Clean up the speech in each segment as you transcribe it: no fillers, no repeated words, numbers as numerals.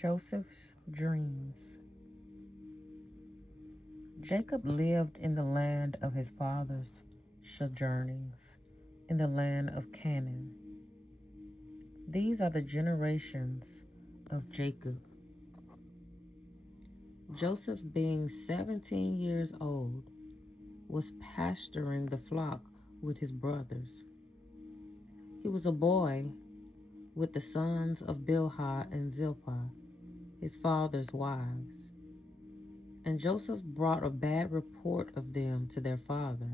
Joseph's dreams. Jacob lived in the land of his father's sojournings, in the land of Canaan. These are the generations of Jacob. Joseph, being 17 years old, was pasturing the flock with his brothers. He was a boy with the sons of Bilhah and Zilpah, his father's wives. And Joseph brought a bad report of them to their father.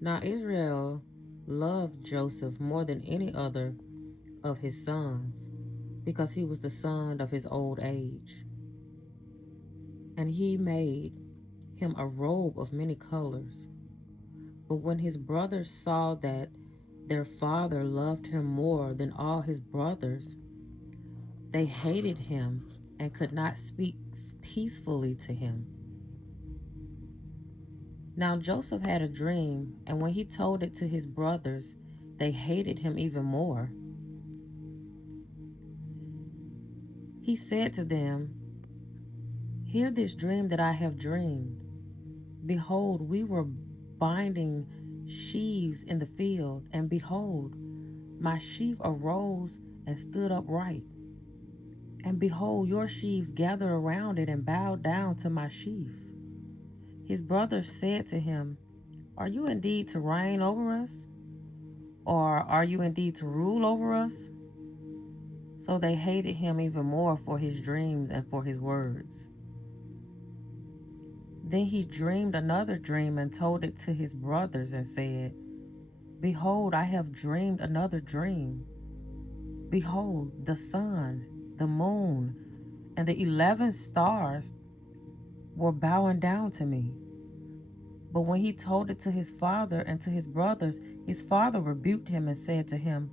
Now Israel loved Joseph more than any other of his sons, because he was the son of his old age. And he made him a robe of many colors. But when his brothers saw that their father loved him more than all his brothers, they hated him and could not speak peacefully to him. Now Joseph had a dream, and when he told it to his brothers, they hated him even more. He said to them, "Hear this dream that I have dreamed. Behold, we were binding sheaves in the field, and behold, my sheaf arose and stood upright. And behold, your sheaves gathered around it and bowed down to my sheaf." His brothers said to him, "Are you indeed to reign over us? Or are you indeed to rule over us?" So they hated him even more for his dreams and for his words. Then he dreamed another dream and told it to his brothers and said, "Behold, I have dreamed another dream. Behold, the sun, the moon, and the 11 stars were bowing down to me." But when he told it to his father and to his brothers, his father rebuked him and said to him,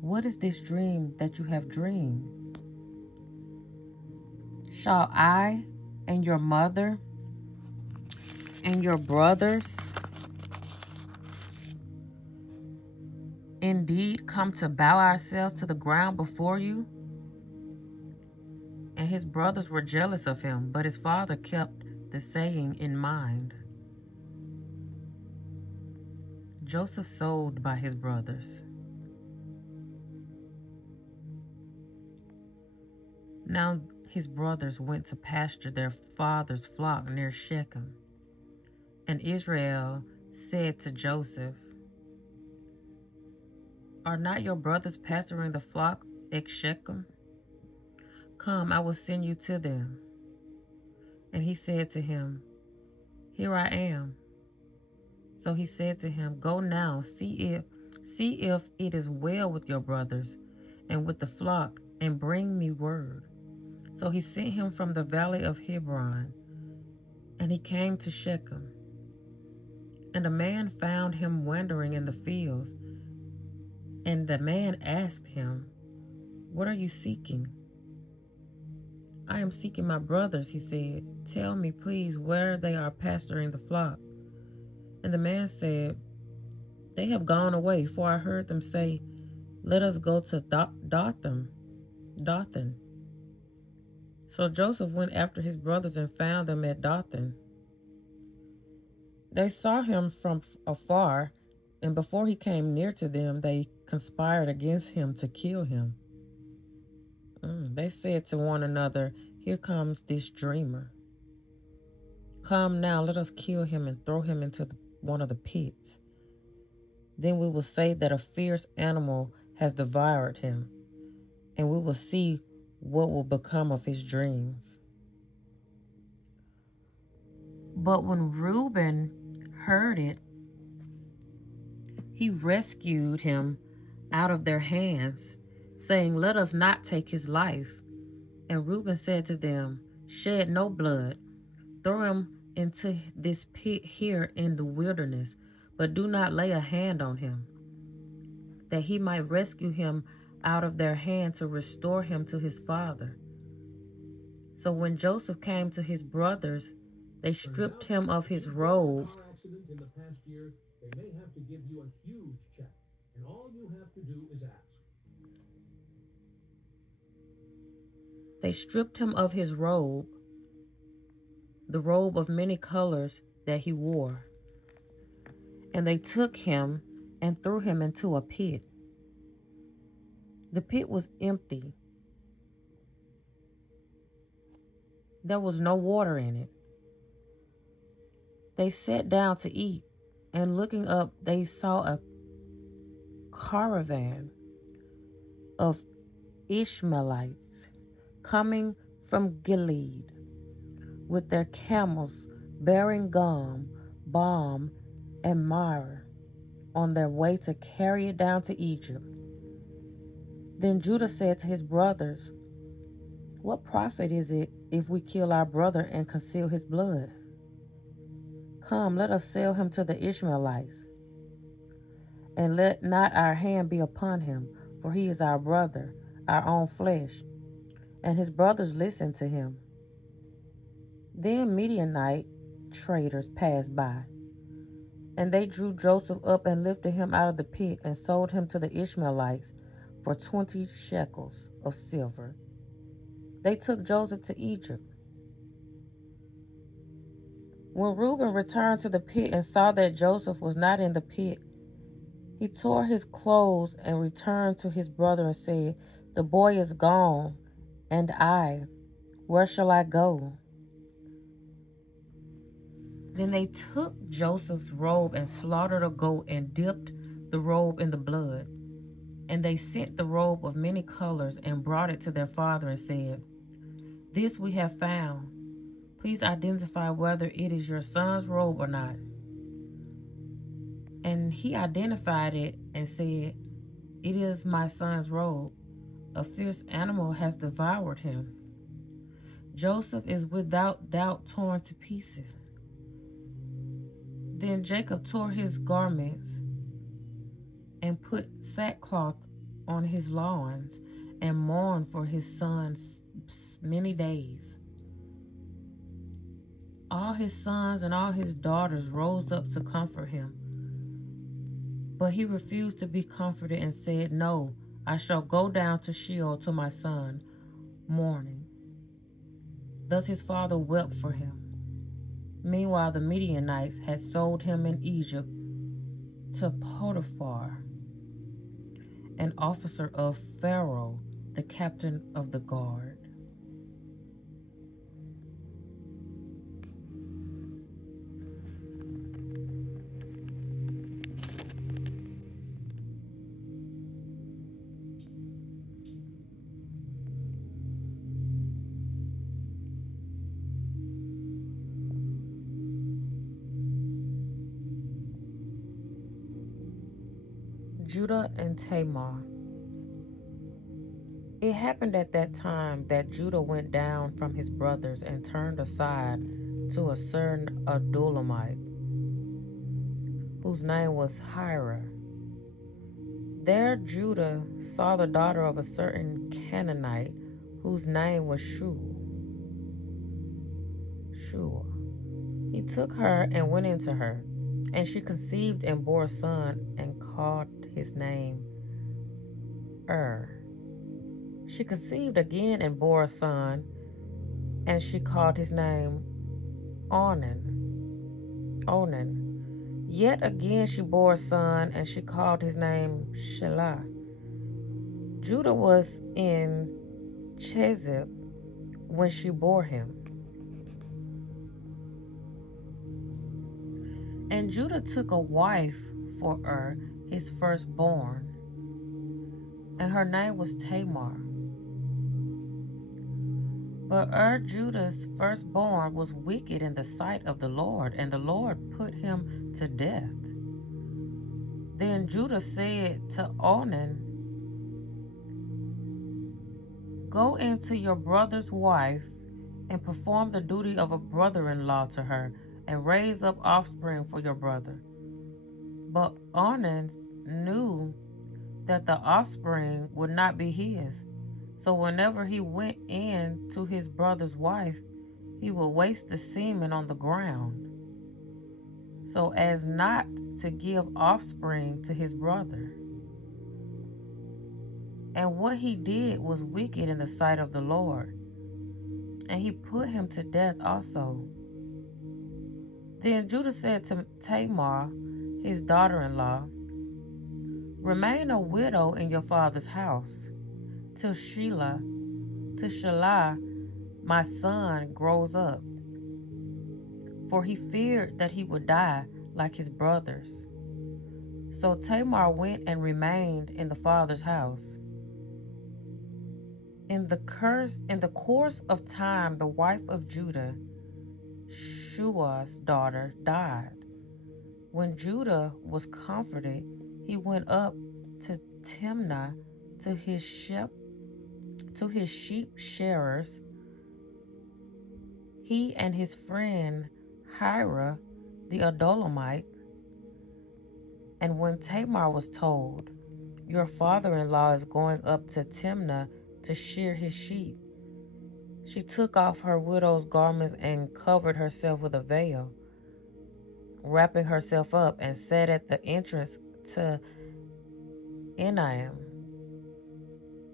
"What is this dream that you have dreamed? Shall I and your mother and your brothers indeed come to bow ourselves to the ground before you?" And his brothers were jealous of him, but his father kept the saying in mind. Joseph sold by his brothers. Now his brothers went to pasture their father's flock near Shechem. And Israel said to Joseph, "Are not your brothers pasturing the flock at Shechem? Come, I will send you to them." And he said to him, "Here I am." So he said to him, "Go now, see if it is well with your brothers and with the flock, and bring me word." So he sent him from the valley of Hebron, and he came to Shechem. And a man found him wandering in the fields, and the man asked him, "What are you seeking?" "I am seeking my brothers," he said. "Tell me, please, where they are pasturing the flock." And the man said, "They have gone away, for I heard them say, 'Let us go to Dothan.'" So Joseph went after his brothers and found them at Dothan. They saw him from afar, and before he came near to them, they conspired against him to kill him. They said to one another, "Here comes this dreamer. Come now, let us kill him and throw him into one of the pits. Then we will say that a fierce animal has devoured him, and we will see what will become of his dreams." But when Reuben heard it, he rescued him out of their hands, saying, "Let us not take his life." And Reuben said to them, "Shed no blood. Throw him into this pit here in the wilderness, but do not lay a hand on him, that he might rescue him out of their hand to restore him to his father." So when Joseph came to his brothers, they stripped him of his robe They stripped him of his robe, the robe of many colors that he wore, and they took him and threw him into a pit. The pit was empty. There was no water in it. They sat down to eat, and looking up, they saw a caravan of Ishmaelites coming from Gilead with their camels bearing gum, balm, and myrrh on their way to carry it down to Egypt. Then Judah said to his brothers, "What profit is it if we kill our brother and conceal his blood? Come, let us sell him to the Ishmaelites, and let not our hand be upon him, for he is our brother, our own flesh." And his brothers listened to him. Then Midianite traders passed by, and they drew Joseph up and lifted him out of the pit and sold him to the Ishmaelites for 20 shekels of silver. They took Joseph to Egypt. When Reuben returned to the pit and saw that Joseph was not in the pit, he tore his clothes and returned to his brother and said, "The boy is gone, and where shall I go?" Then they took Joseph's robe and slaughtered a goat and dipped the robe in the blood. And they sent the robe of many colors and brought it to their father and said, "This we have found. Please identify whether it is your son's robe or not." And he identified it and said, "It is my son's robe. A fierce animal has devoured him. Joseph is without doubt torn to pieces." Then Jacob tore his garments and put sackcloth on his loins and mourned for his son many days. All his sons and all his daughters rose up to comfort him, but he refused to be comforted and said, "No, I shall go down to Sheol to my son, mourning." Thus his father wept for him. Meanwhile, the Midianites had sold him in Egypt to Potiphar, an officer of Pharaoh, the captain of the guard. Judah and Tamar. It happened at that time that Judah went down from his brothers and turned aside to a certain Adulamite, whose name was Hira. There Judah saw the daughter of a certain Canaanite, whose name was Shua. He took her and went into her, and she conceived and bore a son and called his name Er. She conceived again and bore a son, and she called his name Onan. Yet again she bore a son, and she called his name Shelah. Judah was in Chezib when she bore him. And Judah took a wife for his firstborn, and her name was Tamar. But Judah's firstborn, was wicked in the sight of the Lord, and the Lord put him to death. Then Judah said to Onan, "Go into your brother's wife and perform the duty of a brother-in-law to her, and raise up offspring for your brother." But Onan knew that the offspring would not be his. So whenever he went in to his brother's wife, he would waste the semen on the ground, so as not to give offspring to his brother. And what he did was wicked in the sight of the Lord. and he put him to death also. Then Judah said to Tamar, his daughter-in-law, remain a widow in your father's house till Shelah, my son, grows up. For he feared that he would die like his brothers. So Tamar went and remained in the father's house. In the course of time, the wife of Judah, Shua's daughter, died. When Judah was comforted, he went up to Timnah to his sheep shearers, he and his friend Hira the Adullamite. And when Tamar was told, your father-in-law is going up to Timnah to shear his sheep, she took off her widow's garments and covered herself with a veil, wrapping herself up, and sat at the entrance to Enaim,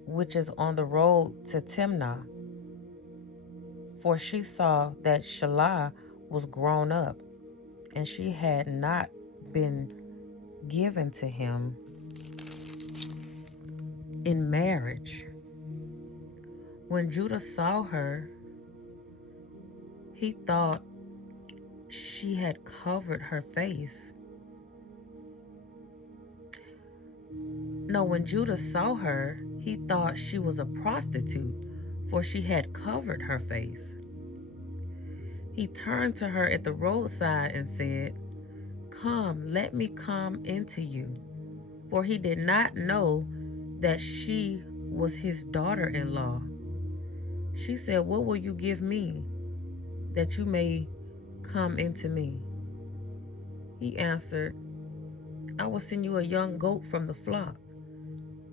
which is on the road to Timnah. For she saw that Shelah was grown up, and she had not been given to him in marriage. When Judah saw her, he thought she had covered her face. No, when Judah saw her, he thought she was a prostitute, for she had covered her face. He turned to her at the roadside and said, come, let me come into you. For he did not know that she was his daughter-in-law. She said, what will you give me that you may come into me? He answered, I will send you a young goat from the flock.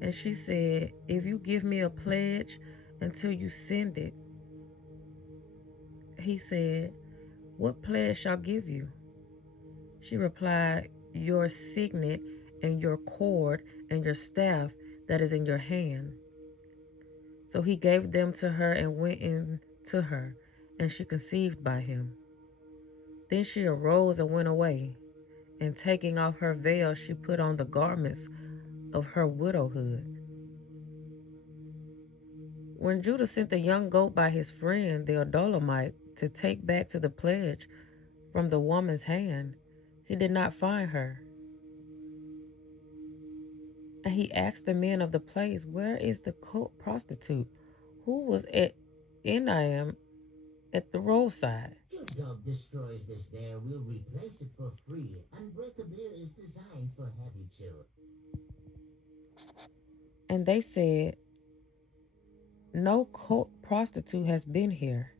And she said, if you give me a pledge until you send it. He said, what pledge shall I give you? She replied, your signet and your cord and your staff that is in your hand. So he gave them to her and went in to her, and she conceived by him. Then she arose and went away, and taking off her veil, she put on the garments of her widowhood. When Judah sent the young goat by his friend, the Adullamite, to take back to the pledge from the woman's hand, he did not find her. And he asked the men of the place, where is the prostitute who was at Enaim at the roadside? If your dog destroys this bear, we'll replace it for free. Unbreak a bear is designed for heavy children. And they said, no prostitute has been here.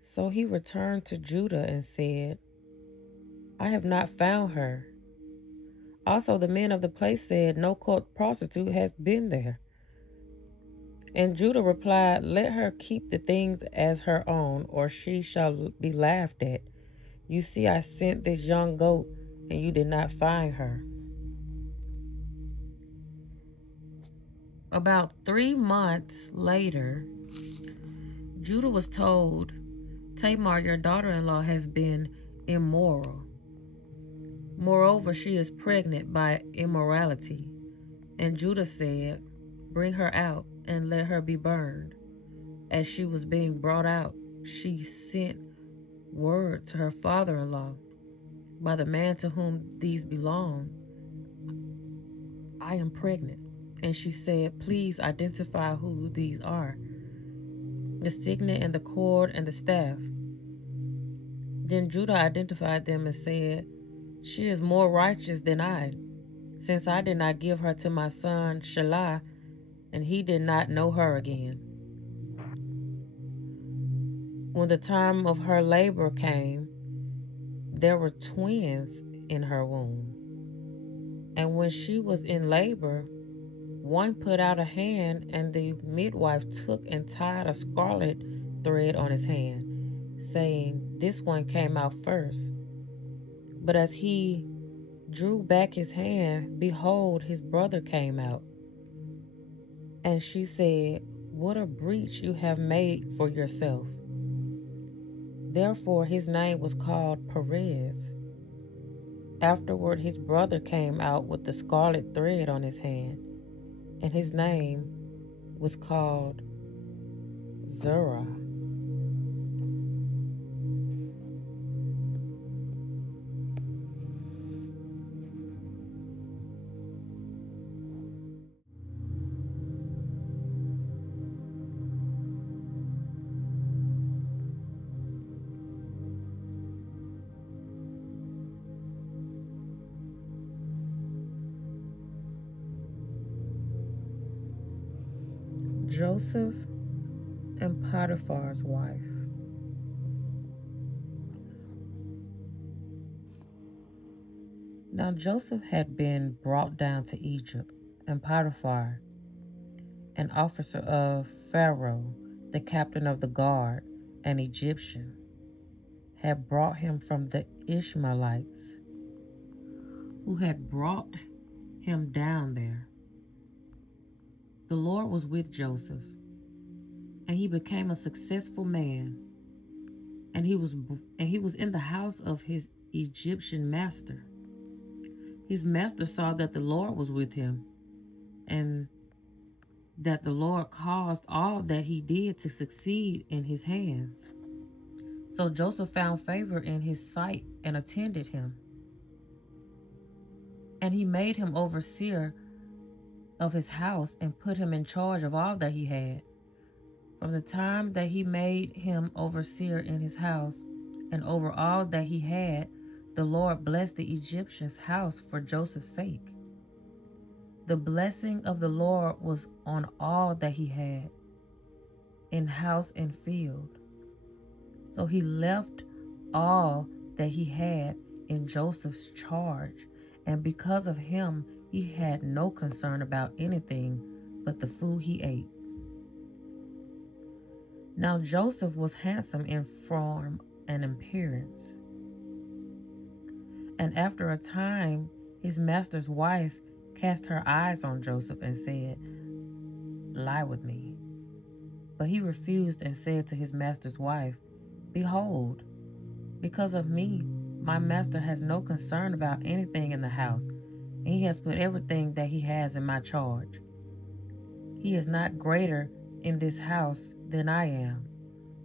So he returned to Judah and said, I have not found her. Also the men of the place said, no prostitute has been there. And Judah replied, let her keep the things as her own, or she shall be laughed at. You see, I sent this young goat, and you did not find her. About 3 months later, Judah was told, Tamar, your daughter-in-law, has been immoral. Moreover, she is pregnant by immorality. And Judah said, bring her out and let her be burned. As she was being brought out, she sent word to her father-in-law by the man to whom these belong, I am pregnant. And she said, please identify who these are, the signet and the cord and the staff. Then Judah identified them and said, she is more righteous than I, since I did not give her to my son Shelah, and he did not know her again. When the time of her labor came, there were twins in her womb. And when she was in labor, one put out a hand, and the midwife took and tied a scarlet thread on his hand, saying, this one came out first. But as he drew back his hand, behold, his brother came out. And she said, What a breach you have made for yourself. Therefore his name was called Perez. Afterward his brother came out with the scarlet thread on his hand, and his name was called Zerah. Joseph and Potiphar's wife. Now Joseph had been brought down to Egypt, and Potiphar, an officer of Pharaoh, the captain of the guard, an Egyptian, had brought him from the Ishmaelites, who had brought him down there. The Lord was with Joseph, and he became a successful man, and he was in the house of his Egyptian master. His master saw that the Lord was with him, and that the Lord caused all that he did to succeed in his hands. So Joseph found favor in his sight and attended him. And he made him overseer of his house and put him in charge of all that he had. From the time that he made him overseer in his house and over all that he had, the Lord blessed the Egyptian's house for Joseph's sake. The blessing of the Lord was on all that he had, in house and field. So he left all that he had in Joseph's charge, and because of him, he had no concern about anything but the food he ate. Now Joseph was handsome in form and appearance. And after a time, his master's wife cast her eyes on Joseph and said, "Lie with me." But he refused and said to his master's wife, "Behold, because of me, my master has no concern about anything in the house, and he has put everything that he has in my charge. He is not greater in this house than I am,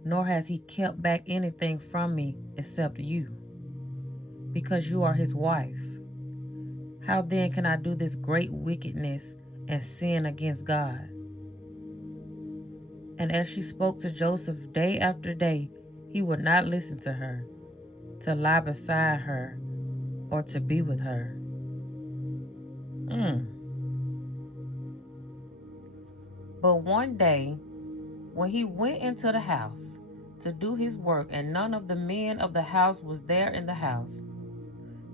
nor has he kept back anything from me except you, because you are his wife. How then can I do this great wickedness and sin against God?" And as she spoke to Joseph day after day, he would not listen to her, to lie beside her, or to be with her. Mm. But one day, when he went into the house to do his work, and none of the men of the house was there in the house,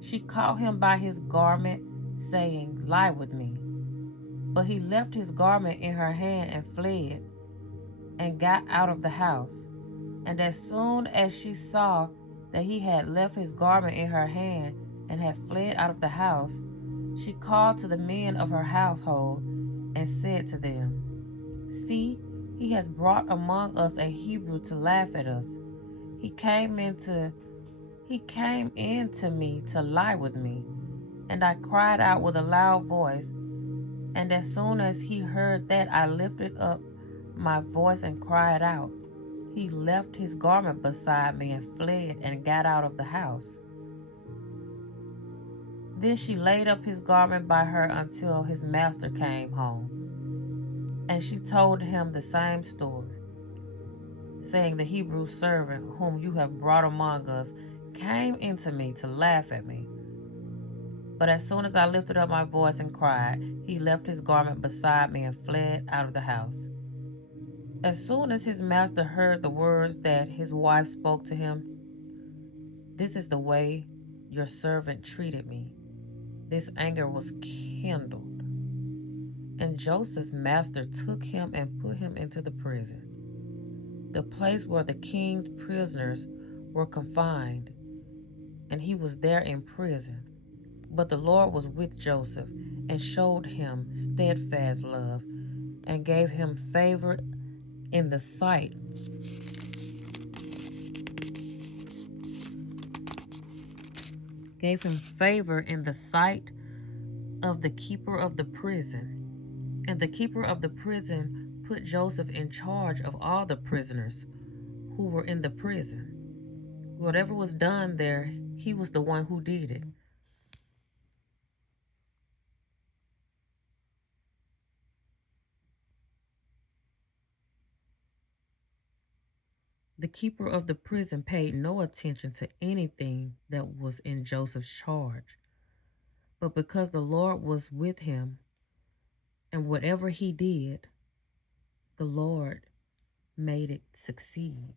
she caught him by his garment, saying, "Lie with me." But he left his garment in her hand and fled, and got out of the house. And as soon as she saw that he had left his garment in her hand and had fled out of the house, she called to the men of her household and said to them, "See, he has brought among us a Hebrew to laugh at us. He came in to me to lie with me, and I cried out with a loud voice. And as soon as he heard that, I lifted up my voice and cried out. He left his garment beside me and fled and got out of the house." Then she laid up his garment by her until his master came home. And she told him the same story, saying, "The Hebrew servant whom you have brought among us came into me to laugh at me. But as soon as I lifted up my voice and cried, he left his garment beside me and fled out of the house." As soon as his master heard the words that his wife spoke to him, "This is the way your servant treated me," this anger was kindled. And Joseph's master took him and put him into the prison, the place where the king's prisoners were confined, and he was there in prison. But the Lord was with Joseph and showed him steadfast love and gave him favor in the sight gave him favor in the sight of the keeper of the prison. And the keeper of the prison put Joseph in charge of all the prisoners who were in the prison. Whatever was done there, he was the one who did it. The keeper of the prison paid no attention to anything that was in Joseph's charge. But because the Lord was with him, and whatever he did, the Lord made it succeed.